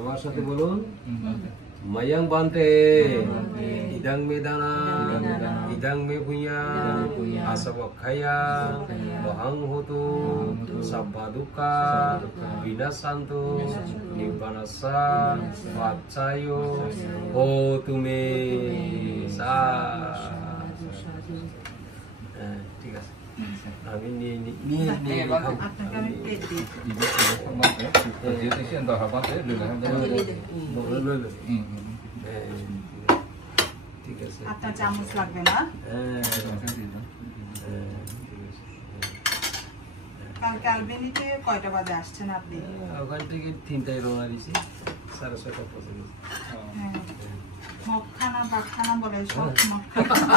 আমার সাথে বলুন Mayang bante, idang medana, idang me punya, asawakaya, bahang hotu, sabbaduka, binasantu, nibbanasa, vacayo, hotume, sa. ঠিক আছে আমি নিয়ে আপনাকে আমি পেট দিই যেতে সেন দা হাবাতে লইলে ঠিক আছে আপনার চামচ লাগবে না কালকে আলবেনিতে কয়টা বাজে আসছেন আপনি ওখান থেকে 3টায় রওনা দিছি 6:30 পৌঁছে গেছি মক্খানা বাখানা বলে সব মক্খানা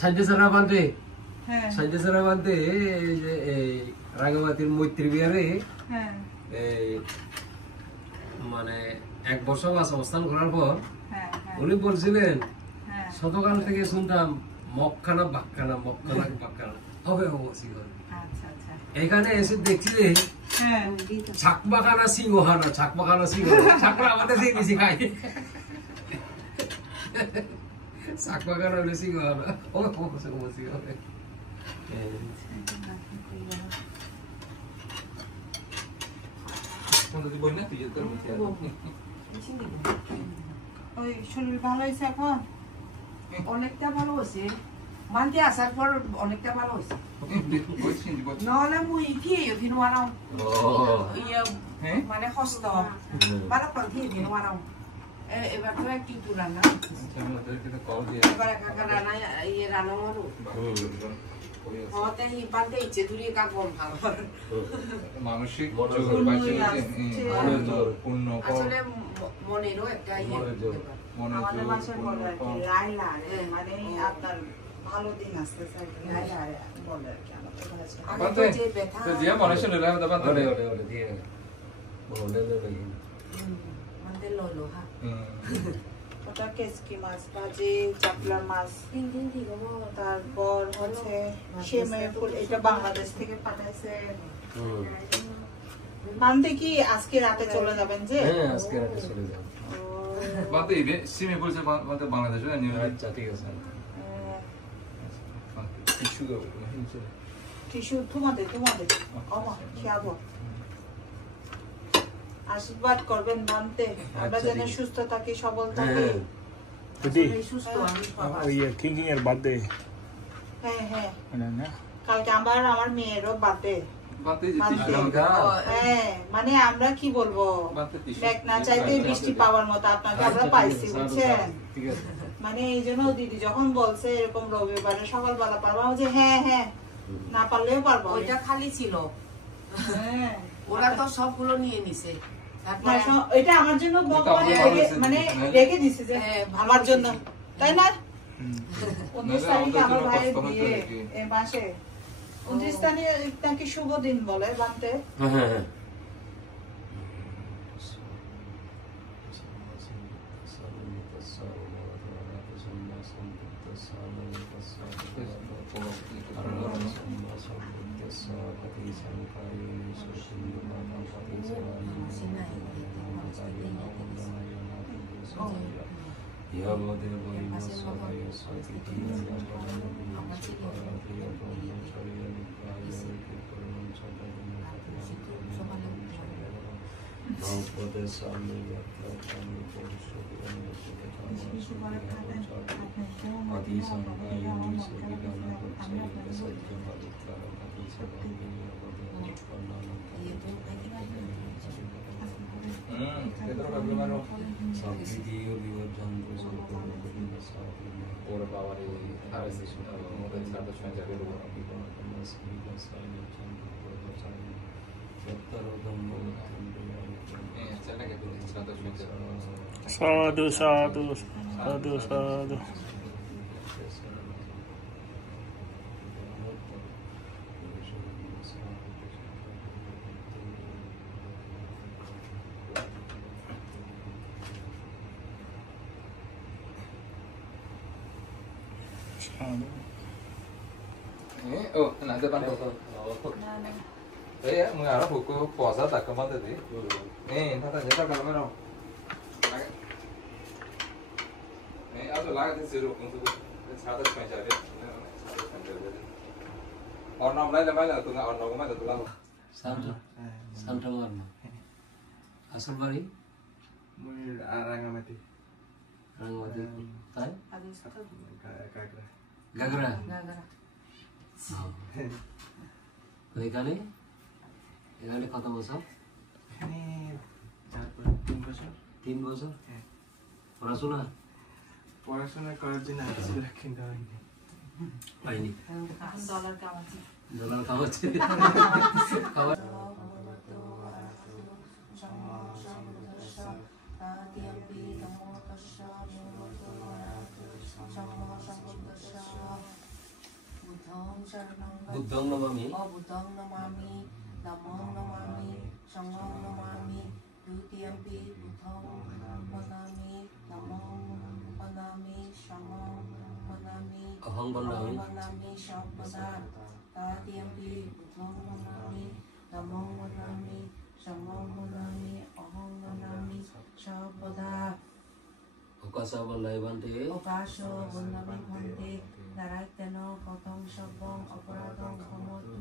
ছাঞ্জেসরাবান্তে ছাঞ্জেসরাবান্তে রাঙ্গামাটির মৈত্রী বিহারে মানে 1 বছর অবস্থান করার পর উনি বলছিলেন ছোটকাল থেকে শুনতাম মক্খানা বাখানা মক্খানা বাখানা হবে অবশ্যই এখানে এসে দেখছি যে ছাকবাখানা সিংহানা ছাকবাখানা সিংহানা ছাকরা আমাদের থেকে বেশি খাই ছাকবাখানা হলে সিংহানা অবশ্যই হবে ওই শরীর ভালো হয়েছে এখন অনেকটা ভালো হয়েছে মানতে আসার পর অনেকটা ভালো হয়েছে নহলে মুই থিয়ে দিন ওয়ারাও মানে হস্ত বারা পন্থি দিন ওয়ারাও এবার তো একটু তুরান না এবার একা রানা ইয়ে রানা মারু হতে হি পাতে ইচ্ছে দূরে কা কম ভালো মানসিক জোর পাইছে পূর্ণ আসলে মনেরও একটা ইয়ে আমাদের মাসে বলে লাইলা মানে আপনার ভালো দিন আসছে স্যার লাইলা বলে আর কি আমাদের যে ব্যথা তো যে মানুষ লইলা দাবা ওরে দিয়ে বলে দেবে মানে লইলো হ্যাঁ ওটা কেসকি মাছ ভাজি চাপলা মাছ দিন ঠিক হবে তারপর হচ্ছে সেমাই ফুল এটা বাংলাদেশ থেকে পাঠাইছে মানতে কি আজকে রাতে চলে যাবেন যে হ্যাঁ আজকে রাতে চলে যাব বাতে ইবে সেমাই ফুল সে বাতে বাংলাদেশ না নিউ আচ্ছা ঠিক আছে টিস্যু দাও টিস্যু তোমাদের আমা খাবো আশীর্বাদ করবেন মানতে আমরা যেন সুস্থ থাকি সবল থাকি দিদি সুস্থ আমি কিং এর বার্থডে হ্যাঁ না কালকে আমার মেয়েরও বার্থডে মানে আমরা কি বলবো মেঘ না চাইতে বৃষ্টি পাওয়ার মতো আপনাকে আমরা পাইছি বুঝছেন মানে এই জন্য দিদি যখন বলছে এরকম রবিবারে সকালবেলা পারবো যে হ্যাঁ না পারলেও পারবো ওইটা খালি ছিল ওরা তো সবগুলো নিয়ে নিছে এটা আমার জন্য মানে রেখে দিছে যে আমার জন্য তাই না 19 তারিখে আমার ভাইয়ের বিয়ে এই মাসে 29 তারিখে নাকি শুভ দিন বলে বানতে হ্যাঁ साधु साधु साधु साधु साधु Oh, nanti pantu. Ya, mengarah buku puasa tak kemana tadi? Nih, tata jasa kalau mana? Nih, aku lagi di situ untuk sahabat pencari. Orang lain mana tu nak orang mana tu lah. Santam warna. Asal bari? Mui arang mati. Rangwati. Tay? Kagra. Gagra. Gagra. এখানে এখানে কত বছর? Ini 3 বছর। 3 বছর? হ্যাঁ। পড়াশোনা? পড়াশোনা করার জন্য আসছিল কিন্তু হয়নি। পাইনি। ডলার কামাচ্ছি। ডলার কামাচ্ছে। খাবার বুদ্ধং নমামি বুদ্ধং নমামি ধম্মং নমামি সংঘং নমামি দ্বিতীয়ম্পি বুদ্ধং বদামি ধম্মং বদামি সংঘং বদামি অহং বন্দামি বদামি সর্বদা তৃতীয়ম্পি বুদ্ধং বদামি ধম্মং বদামি সংঘং বদামি অহং বদামি সর্বদা অকাশ বন্দাই বান্তে অকাশ বন্দামি ভন্তে দারাইতেন কথং সর্বং অপরাধং ক্ষমতু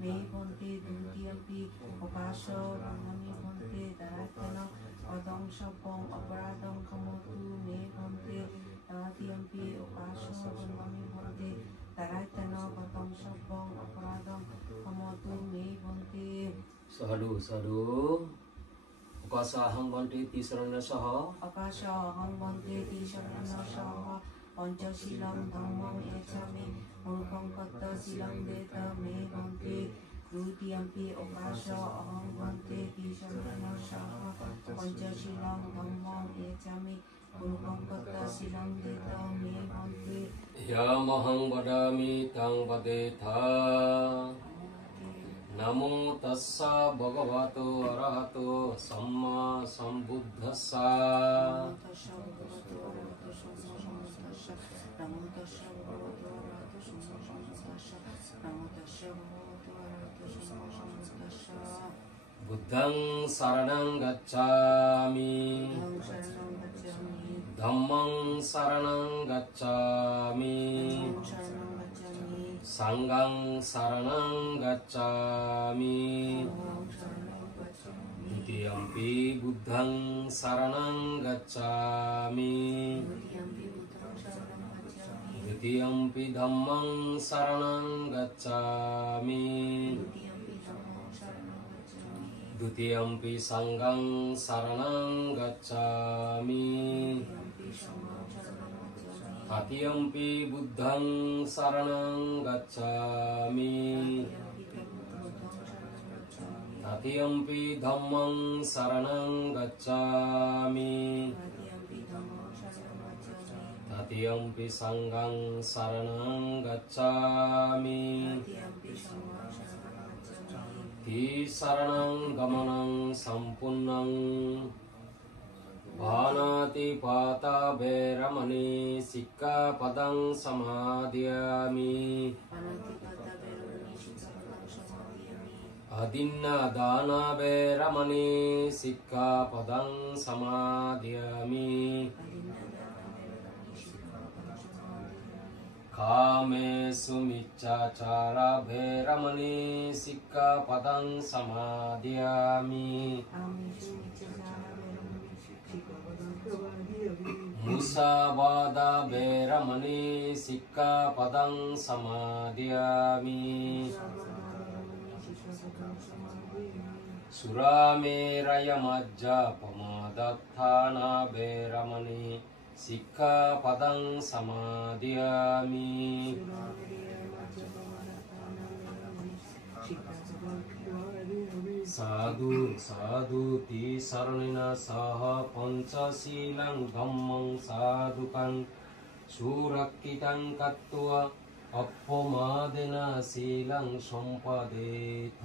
মে ভন্তে দ্বিতীয়ম্পি অকাশ বন্দামি ভন্তে দারাইতেন কথং সর্বং অপরাধং ক্ষমতু মে ভন্তে তৃতীয়ম্পি অকাশ বন্দামি ভন্তে দারাইতেন কথং সর্বং অপরাধং ক্ষমতু মে ভন্তে সাধু সাধু অকাশ অহং বান্তে তিসরণ সহ অকাশ অহং ভন্তে তিসরণ সহ পঞ্চশীলং ধম্মং এছামি মূর্খং কত্ত শীলং দেত মে ভন্তে দ্বিতীয়ম্পি অকাশ অহং ভন্তে তিসরণ সহ পঞ্চশীলং ধম্মং এছামি মূর্খং কত্ত শীলং দেত মে ভন্তে ইয়ামহং বদামি তং বদেথা নমো তস্সা ভগবতো অরহতো সম্মা সম্বুদ্ধস্সা বুদ্ধং শরণং গচ্ছামি ধম্মং শরণং গচ্ছামি সংঘং শরণং গচ্ছামি দ্বিতীয়ম্পি বুদ্ধং শরণং গচ্ছামি দ্বিতীয়ম্পি ধম্মং শরণং গচ্ছামি দ্বিতীয়ম্পি সংঘং শরণং গচ্ছামি তৃতীয়ম্পি বুদ্ধং শরণং গচ্ছামি তৃতীয়ম্পি ধম্মং শরণং গচ্ছামি তৃতীয়ম্পি সংঘং শরণং গচ্ছামি তিসরণং গমনং সম্পূর্ণং পানাতিপাতা বেরমণি শিক্ষাপদং সমাদিয়ামি অদিন্নাদানা বেরমণি শিক্ষাপদং সমাদিয়ামি कामेषु मिच्छाचारा भैरमणि सिक्खापदं समादयामि मुसावादा भैरमणि सिक्खापदं समादयामि सुरामेरयमज्जपमादत्थाना भैरमणि सिक्खापदं समादयामि साधु साधु तिसरणेन सह पञ्चशीलं धम्मं साधुकं सुरक्षितं कृत्वा अपमादेन शीलं सम्पदेथ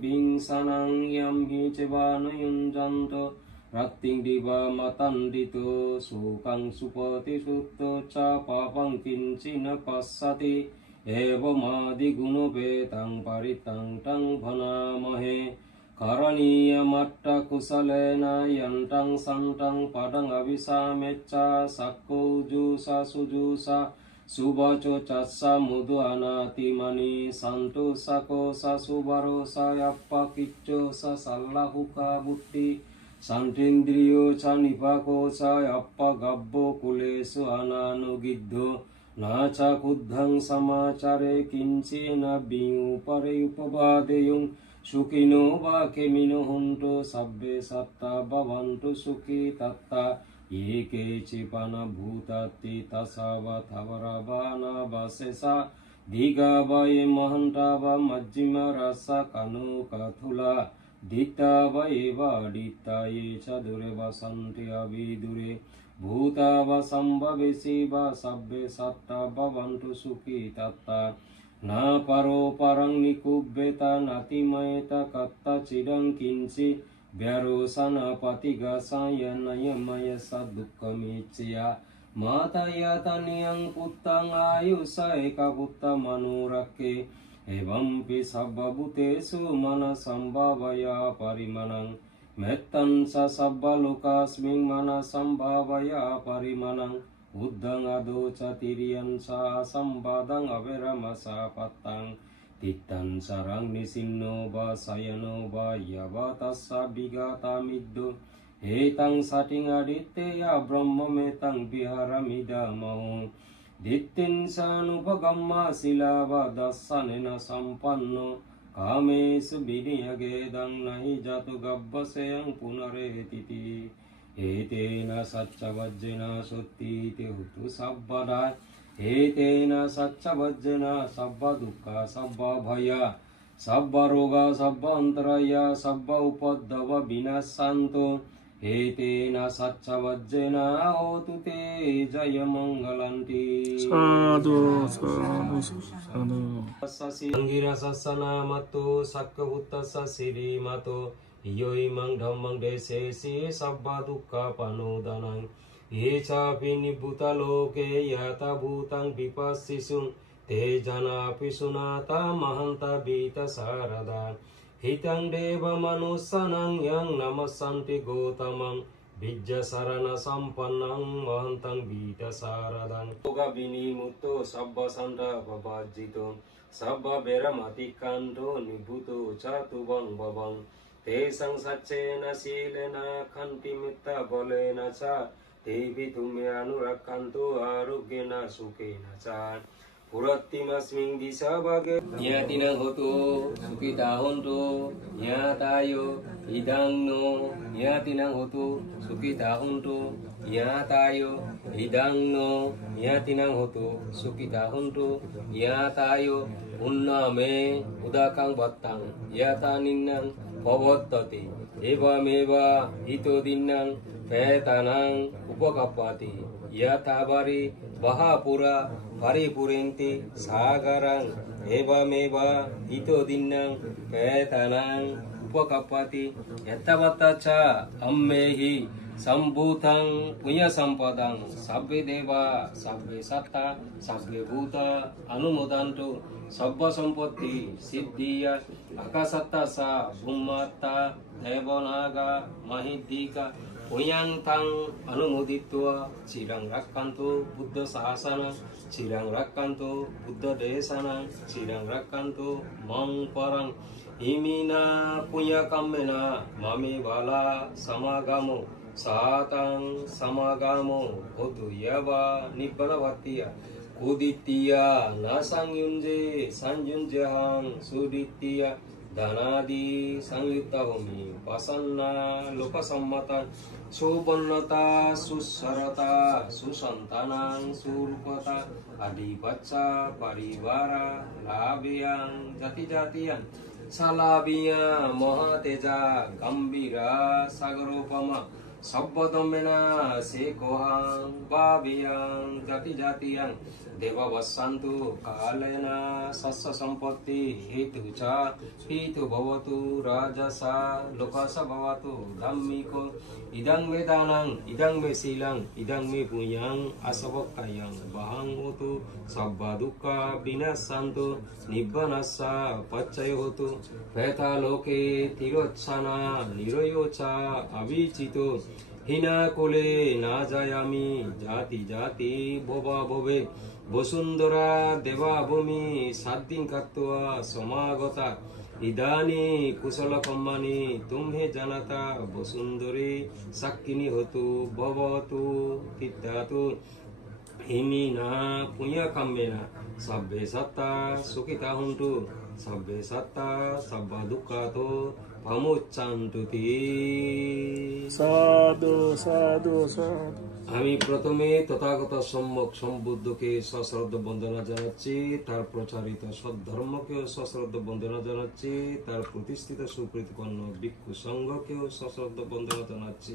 빙산ang yam hichevan yunjanto ratting diva matandito sukang supati sutta ca papang kincina passati eva madi guno betang paritang tang bhanamahe karaniya matta kusalena yantang santang padang avisamecca sakko jusa sujusa subaco cassa mudu anati mani santu sako sa subaro sa yappa kicco sa sallahuka butti santindriyo ca nipako sa yappa gabbo kulesu ananu giddo naca kuddhang samacare kincina bingu pare upabadeyung sukino va kemino hunto sabbe satta bhavantu sukhi tatta eke cipana bhutati tasava thavarabana vasesa diga vaye mahanta va majjima rasa kanu kathula ditta vaeva ditta ye chadure vasanti avidure bhuta va sambhavesi va sabbe satta bhavantu sukhi tatta na paro parang nikubbeta natimayeta katta cidang kinci vyarosana patiga sayanaya maya sadukkamicia mataya taniyang puttang ayusa eka putta manurakke evampi sabbabhutesu mana sambhavaya parimanang mettan sa sabba lokasming mana sambhavaya parimanang uddang adoca tiriyan sa sambadang averamasa patang titan sarang nisinno ba sayano ba yavatassa bigata middo etang sating aditte ya brahma metang viharamida mau dittin sanupagamma silava dassanena sampanno kamesu biniyagedang nahi jatu gabbaseyang punaretiti etena saccavajjena sotti te hutu sabbada etena saccavajjena sabba dukkha sabba bhaya sabba roga sabba antaraya sabba upaddava vinasanto etena saccavajjena hotu te jaya mangalanti sadhu sadhu sadhu sasi angira sasana matto sakka uttassa siri mato Iyo imang dhammang desesi sabba dukkha panodanang Echa pinibhuta loke yata bhutang vipassisung Te jana pisunata mahanta bita sarada Hitang deva manusanang yang namasanti gotamang Bijja sarana sampannang mahantang bita saradang Yoga bini mutto sabba santa babajito Sabba bera mati kanto nibuto catubang babang te sang saccena silena khanti mitta bolena cha te vitume anurakkanto arogyena sukhena cha purattimasming disabage nyatina hotu sukita honto nyatayo idangno nyatina hotu sukita honto nyatayo idangno nyatina hotu sukita honto nyatayo unname udakang battang yata ninnang pavattati eva meva hito dinnang petanang upakappati yatabari bahapura paripurenti sagarang eva meva hito dinnang petanang upakappati yatabatacha ammehi sambhutang punya sampadang sabbe deva sabbe satta sabbe bhuta anumodantu sabba sampatti siddhiya akasatta sa bhummata devanaga mahidika punyang tang anumoditva cirang rakkantu buddha sasana cirang rakkantu buddha desana cirang rakkantu mang parang imina punya kammena mame bala samagamo satang samagamo hotu yava nibbanavatiya Uditya nasang yunje sanjunjahang suditya danadi sangyutta homi pasanna lokasammatan subannata susarata susantanang surupata adipacca paribara labhyang jati-jatiyan salabiya mahateja gambira sagaropama সব্বদমেনা সে কোহাং বাবিয়াং জাতি জাতিয়াং দেববসান্তু কালেনা শস্য সম্পত্তি হেতু চা পিতু ভবতু রাজসা লোকসা ভবতু ধাম্মিক ইদং মে দানাং ইদং মে শীলং ইদং মে পুণ্যং আসবক্কায়ং বহং হোতু সব্বা দুঃখা বিনাশান্তু নিব্বানাসা পচ্চয় হোতু পেতা লোকে তিরোচ্ছানা নিরয়োচা অবিচিতো হিনা কোলে না যায় আমি জাতি জাতি ভবা ভবে বসুন্ধরা দেবাভূমি সাদ্দিন কাত্তয়া সমাগতা ইদানি কুশল কম্মানি তুমহে জানাতা বসুন্ধরে সাক্ষিনী হতু ভবতু তিত্তাতু হিমি না পুণ্য কাম্যে না সব্বে সত্তা সুখিতা হুন্টু সব্বে সত্তা সব্বা দুঃখাতো প্রমোচ্চান্তুতি। সাধু সাধু সাধু। আমি প্রথমে তথাগত সম্যক সম্বুদ্ধকে সশ্রদ্ধ বন্দনা জানাচ্ছি, তার প্রচারিত সদ্ধর্মকেও সশ্রদ্ধ বন্দনা জানাচ্ছি, তার প্রতিষ্ঠিত সুপ্রীতিপন্ন ভিক্ষু সংঘকেও সশ্রদ্ধ বন্দনা জানাচ্ছি।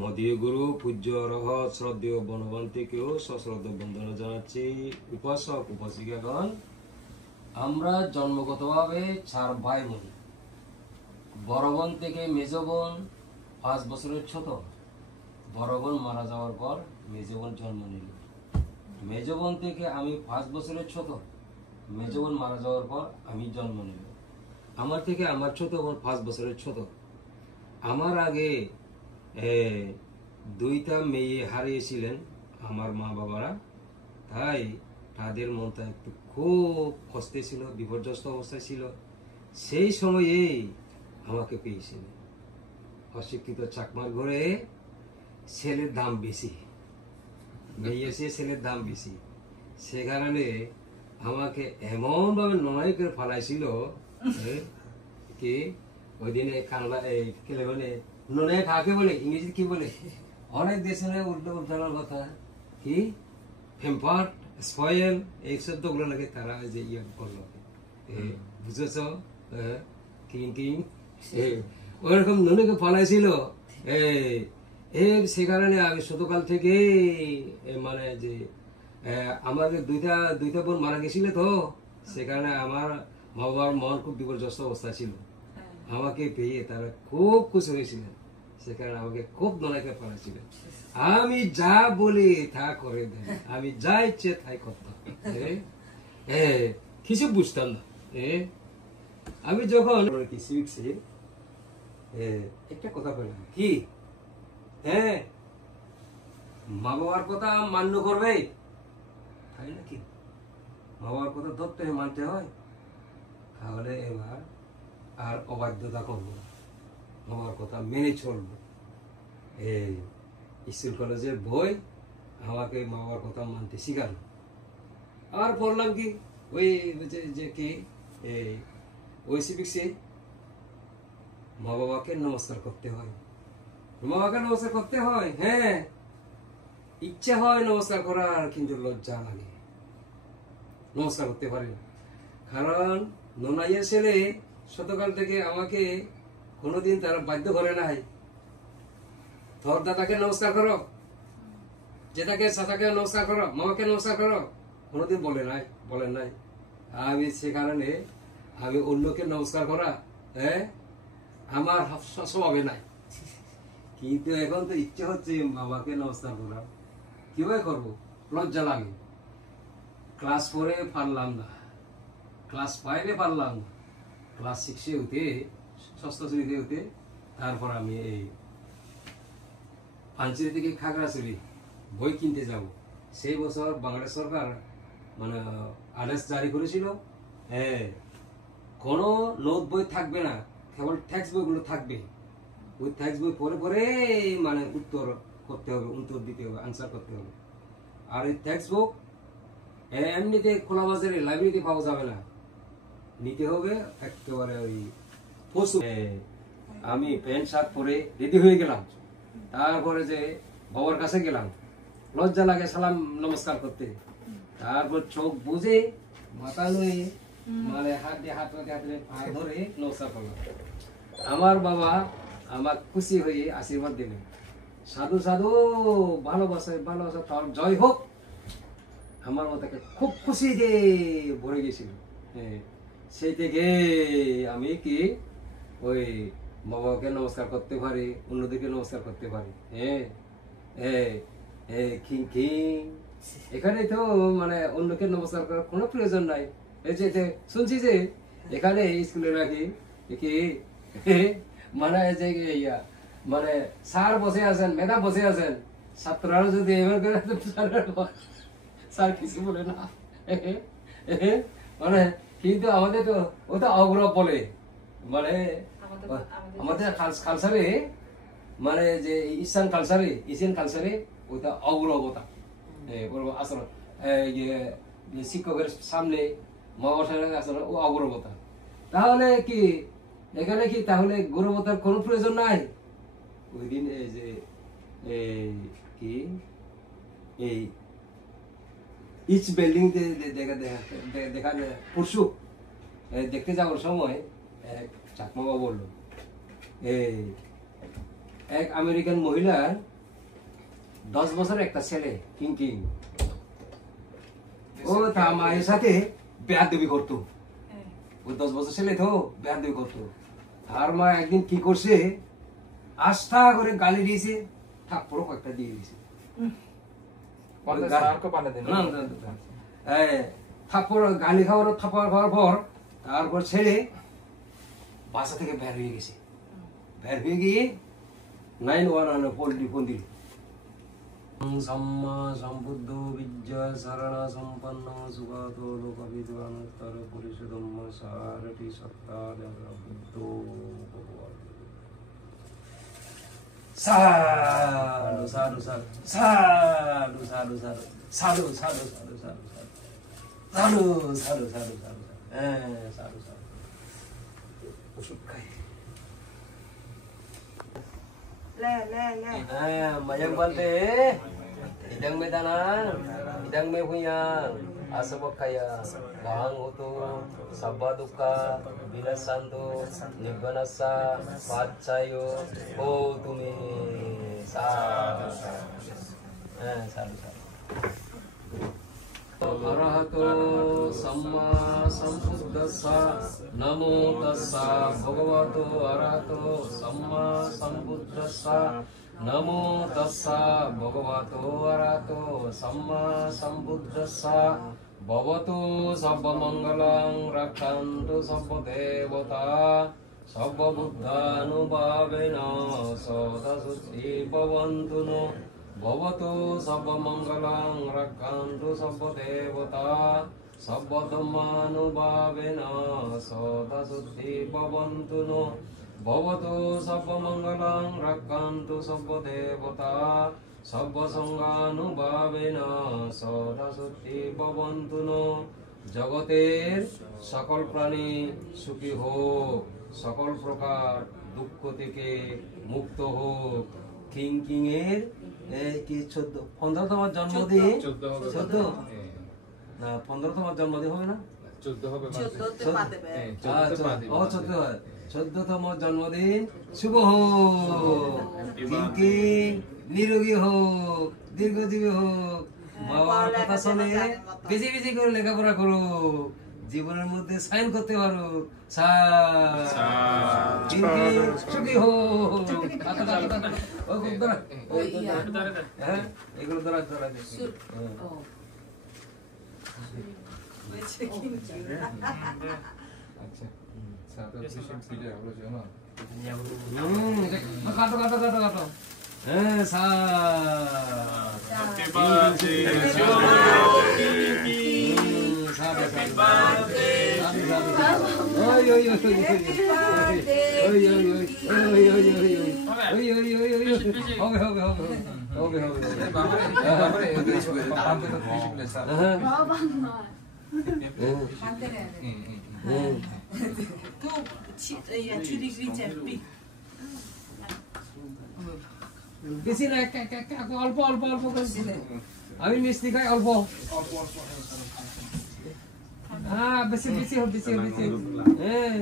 মদীয় গুরু পূজ্য রহৎ শ্রদ্ধেয় বনবন্তীকেও সশ্রদ্ধ বন্দনা জানাচ্ছি। উপাসক উপাসিকাগণ, আমরা জন্মগতভাবে 4 ভাই বোন। বড় বোন থেকে মেজ বোন 5 বছরের ছোট। বড় বোন মারা যাওয়ার পর মেজ বোন জন্ম নিল। মেজ বোন থেকে আমি 5 বছরের ছোট। মেজ বোন মারা যাওয়ার পর আমি জন্ম নিল। আমার থেকে আমার ছোট বোন 5 বছরের ছোট। আমার আগে 2টা মেয়ে হারিয়েছিলেন আমার মা বাবারা, তাই তাদের মনটা একটু খুব কষ্টে ছিল, বিপর্যস্ত অবস্থায় ছিল। সেই সময়ে আমাকে পেয়েছিলেন। অশিক্ষিত চাকমার ঘরে ছেলের দাম বেশি, মেয়ে এসে ছেলের দাম বেশি। সে কারণে আমাকে এমন ভাবে নয় করে ফালাইছিল কি ওই দিনে কানলা খেলে বলে ননে কাকে বলে, ইংরেজি কি বলে, অনেক দেশে উল্টো উল্টানোর কথা, কি ফেম্পার স্পয়েল এই শব্দগুলো লাগে তারা যে ইয়ে করলো, বুঝেছ? কিং কিং ওরকম ননেকে ফালাইছিল। সে কারণে আমি ছোটকাল থেকে মানে যে আমাদের দুইটা বোন মারা গেছিল, তো সে কারণে আমার মা বাবার মন খুব বিপর্যস্ত অবস্থা ছিল। আমাকে পেয়ে তারা খুব খুশি হয়েছিলেন, সে কারণে আমাকে খুব ননাকে পাঠাচ্ছিলেন। আমি যা বলি তা করে দেন, আমি যা ইচ্ছে তাই করতাম, কিছু বুঝতাম না। আমি যখন একটা কথা বললাম কি, মা বাবার কথা মান্য করবে, তাই নাকি? মা বাবার কথা ধরতে হয়, মানতে হয়। তাহলে এবার আর অবাধ্যতা করবো না, মা বাবার কথা মেনে চলবো। স্কুল কলেজের বই আমাকে মা বাবার কথা মানতে শিখালো। আর পড়লাম কি ওই যে কি ওই সিভিক্সে মা বাবাকে নমস্কার করতে হয়, মা বাবাকে নমস্কার করতে হয়। হ্যাঁ, ইচ্ছা হয় নমস্কার করার, কিন্তু লজ্জা লাগে, নমস্কার করতে পারি না। কারণ ননাইয়ের ছেলে শতকাল থেকে আমাকে কোনোদিন তারা বাধ্য করে নাই, তোর দাদাকে নমস্কার করো, জেদাকে চাচাকে নমস্কার করো, মামাকে নমস্কার করো, কোনোদিন বলেন নাই। আমি সে কারণে আমি অন্যকে নমস্কার করা আমার স্বভাবে নাই। কিন্তু এখন তো ইচ্ছে হচ্ছে বাবাকে নমস্কার করা, কিভাবে করবো, লজ্জা লাগে। ক্লাস 4-এ পারলাম না, ক্লাস 5-এ পারলাম না, ক্লাস 6-এ উঠে, 6ষ্ঠ শ্রেণীতে উঠে তারপর আমি এই পাঞ্চেরি থেকে খাগড়াছড়ি বই কিনতে যাব। সেই বছর বাংলাদেশ সরকার মানে আদেশ জারি করেছিল, কোনো নোট বই থাকবে না, কেবল টেক্সট বইগুলো থাকবে। ওই টেক্সট বই পরে পরে মানে উত্তর করতে হবে, উত্তর দিতে হবে, আনসার করতে হবে। আর এই টেক্সট বুক এমনিতে খোলা বাজারে লাইব্রেরিতে পাওয়া যাবে না, নিতে হবে একেবারে ওই পশু। আমি প্যান্ট শার্ট পরে রেডি হয়ে গেলাম, তারপরে যে বাবার কাছে গেলাম, লজ্জা লাগে সালাম নমস্কার করতে। তারপর চোখ বুঝে মাথা লয়ে মানে হাত দিয়ে হাত ধরে নমস্কার করলাম। আমার বাবা আমার খুশি হয়ে আশীর্বাদ দিলেন, সাধু সাধু ভালোবাসা তার জয় হোক আমার মাথাকে খুব খুশি যে ভরে গেছিল সেই থেকে আমি কি ওই বাবাকে নমস্কার করতে পারি অন্যদিকে নমস্কার করতে পারি এখানে তো মানে অন্যকে নমস্কার করার কোনো প্রয়োজন নাই এই যে শুনছি যে এখানে স্কুলে নাকি কি মানে যে মানে স্যার বসে আছেন মেধা বসে আছেন ছাত্ররা যদি এবার করে স্যার কিছু বলে না মানে কিন্তু আমাদের তো ওটা অগ্রব বলে মানে আমাদের কালচারে মানে যে এশিয়ান কালচারে ওইটা অগ্রবতা আসলে শিক্ষকের সামনে মহাশয়ের আসলে ও অগ্রবতা তাহলে কি এখানে কি তাহলে গৌরবতার কোনো প্রয়োজন নাই ওই দিন এই যে কি এই ইচ বিল্ডিং দেখা পরশু দেখতে যাওয়ার সময় এক চাকমা বাবা বললো এক আমেরিকান মহিলার 10 বছরের একটা ছেলে কিং ও তার মায়ের সাথে বেয়াদবি করতো ওই 10 বছর ছেলে তো বেয়াদবি করতো তার মা একদিন কি করছে আস্থা করে গালি দিয়েছে থাপ্পড় কয়েকটা দিয়ে দিয়েছে থাপ্পড় গালি খাওয়ার পর তারপর ছেলে বাসা থেকে বের হয়ে গেছে বের হয়ে গিয়ে 911 ফোন দিল সম্মা সম্বুদ্ধ বিদ্যা শরণা সম্পন্ন সুগাতো লোকবিদ্বান উত্তর পরিষদম্ম সারটি সত্তা বুদ্ধ ভগবান সাধু সাধু সাধু সাধু সাধু সাধু সাধু সাধু সাধু সাধু সাধু সাধু সাধু সাধু সাধু সাধু ওষুধ খাই mayang bante idang me danan idang me huyang asabak kaya lahang utu sabba dukkha binasantu nibbanassa pachayo ho tumi sadhu arahato samma sambuddhassa namo tassa bhagavato arahato samma sambuddhassa namo tassa bhagavato arahato samma sambuddhassa bhavatu sabba mangalang rakhantu sabba devata sabba buddhanubhavena sada sutti bhavantu no भवतु सर्वमंगलं रक्षन्तु सर्वदेवता सर्वधर्मानुभावेन सदा शुद्धि भवन्तु no भवतु सर्वमंगलं रक्षन्तु सर्वदेवता सर्वसंगानुभावेन सदा शुद्धि भवन्तु no जगतेर सकल प्राणी सुखी হোক সকল প্রকার দুঃখ থেকে মুক্ত হোক কিং এর কি 15তম জন্মদিন 14 না 15তম জন্মদিন হবে না 14 হবে 14তম জন্মদিন শুভ হোক কিং নিরোগী হোক দীর্ঘজীবী হোক বাবার কথা শুনে বেশি বেশি করে লেখাপড়া করো জীবনের মধ্যে সাইন করতে পারো সুখী হোক এগুলো ধরা কাটো বেশি না অল্প অল্প অল্প করে আমি মিষ্টি খাই অল্প হ্যাঁ বেশি বেশি বেশি বেশি হ্যাঁ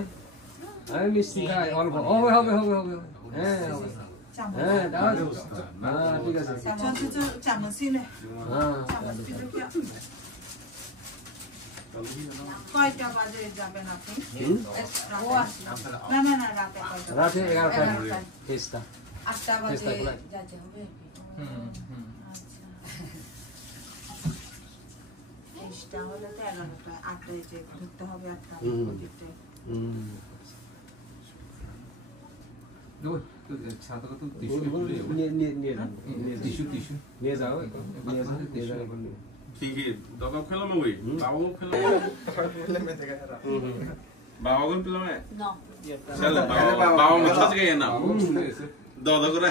আমি মিষ্টি খাই অল্প হবে হবে হবে হবে হ্যাঁ 잠은. 네, 나와줘. 아, 네가 저 잠은 쉬네. 아, 잠은 쉬는 게. coi cho bà gì giờ bên nào 응? na 라떼 coi 라테 11칸 테스타. 아따 bà gì 테스타 골라. giờ chờ về 이시다 원래 때라는 거 아따 이제 그때 하고 아따 Rồi, sao tôi có tissue để tissue. নিয়ে যাও নিয়ে যাও কি দাদা খেলাম ওই বাবাও খেলাম বাবাও খেলাম no চলে বাবা মিছাতে গিয়ে না দাদা করে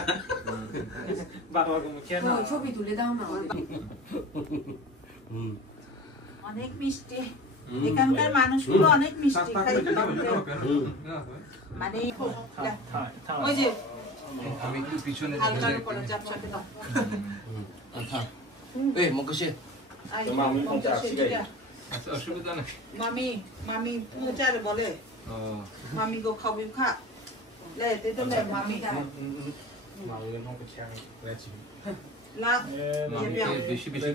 ছবি তুলে দাও না অনেক মিষ্টি এখানকার মানুষগুলো অনেক মিষ্টি খাই মানে ওই যে আমি একটু পিছনে হালকার উপরে চাপচাপে দাও এই মকশে মামি অসুবিধা নেই মামি পুজারে বলে মামি গো খাবি খা লে তে তো লে মামি লা বেশি বেশি